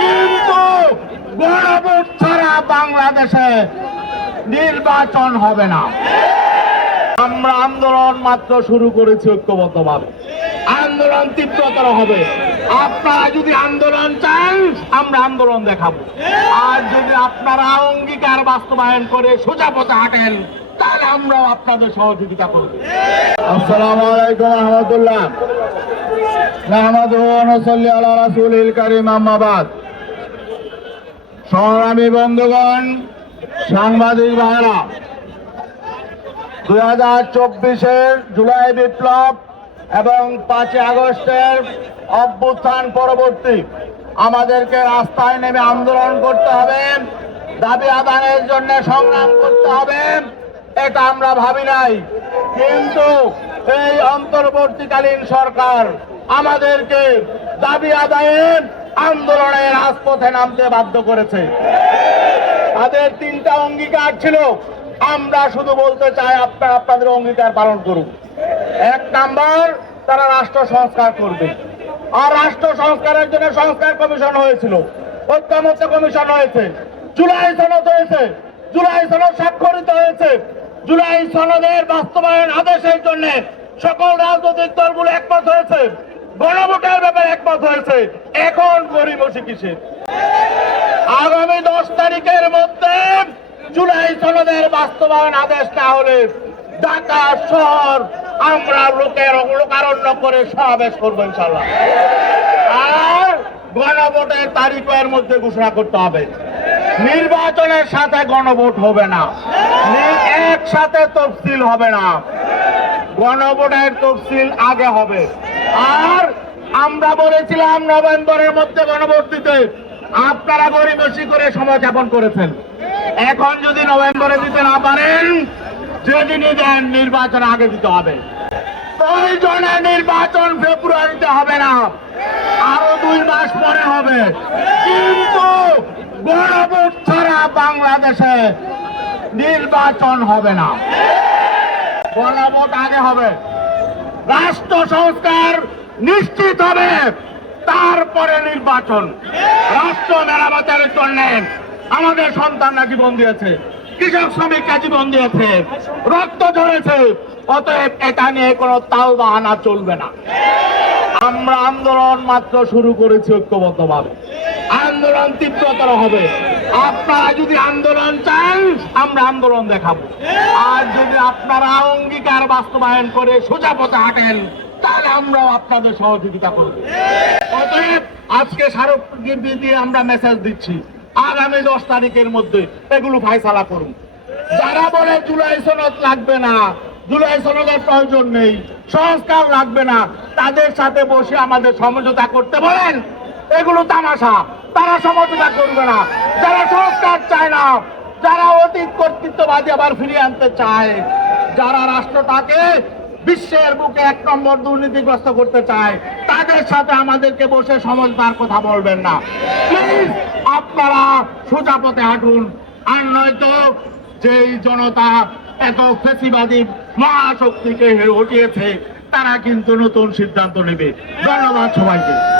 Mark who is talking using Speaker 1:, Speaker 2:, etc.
Speaker 1: কিন্তু গণভোট ছাড়া বাংলাদেশে নির্বাচন হবে না আমরা আন্দোলন মাত্র শুরু করেছি ঐক্যবদ্ধভাবে আন্দোলন তীব্রতর হবে আপনারা যদি আন্দোলন চান আমরা আন্দোলন দেখাবো আর যদি আপনারা অঙ্গীকার বাস্তবায়ন করে সোজা পথে হাঁটেন আমরা আপনাদের সহযোগিতা করব সংগ্রামী বন্ধুগণ সাংবাদিক ভাইরা দু হাজার চব্বিশের জুলাই বিপ্লব এবং পাঁচই আগস্টের অভ্যুত্থান পরবর্তী আমাদেরকে রাস্তায় নেমে আন্দোলন করতে হবে দাবি আদানের জন্য সংগ্রাম করতে হবে এটা আমরা ভাবি নাই কিন্তু এই অন্তর্বর্তীকালীন সরকার আমাদেরকে দাবি আদায়ের আন্দোলনে রাজপথে নামতে বাধ্য করেছে তাদের তিনটা অঙ্গীকার ছিল আমরা শুধু বলতে চাই আপনারা আপনাদের অঙ্গীকার পালন করুন এক নাম্বার তারা রাষ্ট্র সংস্কার করবে আর রাষ্ট্র সংস্কারের জন্য সংস্কার কমিশন হয়েছিল ঐক্যমত্য কমিশন হয়েছে জুলাই সনদ হয়েছে জুলাই সনদ স্বাক্ষরিত হয়েছে জুলাই সনদের বাস্তবায়ন আদেশের জন্য সকল রাজনৈতিক দলগুলো একমত হয়েছে গণভোটের ব্যাপারে একমত হয়েছে এখন গরিবসী কিসের আগামী দশ তারিখের মধ্যে জুলাই সনদের বাস্তবায়ন আদেশ না হলে ঢাকা শহর আমরা লোকের লোকারণ্য করে সমাবেশ করবো ইনশাল্লাহ আর গণভোটের তারিখের মধ্যে ঘোষণা করতে হবে নির্বাচনের সাথে গণভোট হবে না একসাথে তফসিল হবে না গণভোটের তফসিল আগে হবে আর আমরা বলেছিলাম নভেম্বরের মধ্যে গণভোট আপনারা গরিবসী করে সময় যাপন করেছেন এখন যদি নভেম্বরে দিতে না পারেন যেদিনই দেন নির্বাচন আগে দিতে হবে প্রয়োজনে নির্বাচন ফেব্রুয়ারিতে হবে না আরো দুই মাস পরে হবে কিন্তু গণভোট ছাড়া বাংলাদেশে নির্বাচন হবে না বলা আগে হবে রাষ্ট্র সংস্কার নিশ্চিত হবে তারপরে নির্বাচন রাষ্ট্র মেরামতের জন্য আমাদের সন্তানরা জীবন দিয়েছে কৃষক শ্রমিকরা জীবন দিয়েছে রক্ত ঝরেছে অতএব এটা নিয়ে কোনো তাও বাহানা চলবে না আমরা আন্দোলন মাত্র শুরু করেছি ঐক্যবদ্ধভাবে আন্দোলন তীব্রতর হবে আপনারা যদি আন্দোলন চান আমরা আন্দোলন দেখাবো আর যদি আপনারা অঙ্গীকার বাস্তবায়ন করে সোজা পথে হাঁটেন তাহলে আমরাও আপনাদের সহযোগিতা করব অতএব আজকে স্মারকলিপি দিয়ে আমরা মেসেজ দিচ্ছি আগামী দশ তারিখের মধ্যে এগুলো ফাইসালা করুন যারা বলে জুলাই সনদ লাগবে না জুলাই সনদের প্রয়োজন নেই সংস্কার লাগবে না তাদের সাথে বসে আমাদের সমঝোতা করতে বলেন এগুলো তামাশা তারা সমঝোতা করবে না যারা না যারা অতীত কর্তৃত্ববাদী আবার ফিরিয়ে আনতে চায় যারা রাষ্ট্রটাকে বিশ্বের বুকে এক নম্বর দুর্নীতিগ্রস্ত করতে চায় তাদের সাথে আমাদেরকে বসে সমঝদার কথা বলবেন না প্লিজ আপনারা সোজা পথে হাঁটুন আর নয়তো যেই জনতা এত ফেসিবাদী মহাশক্তিকে হটিয়েছে তারা কিন্তু নতুন সিদ্ধান্ত নেবে ধন্যবাদ সবাইকে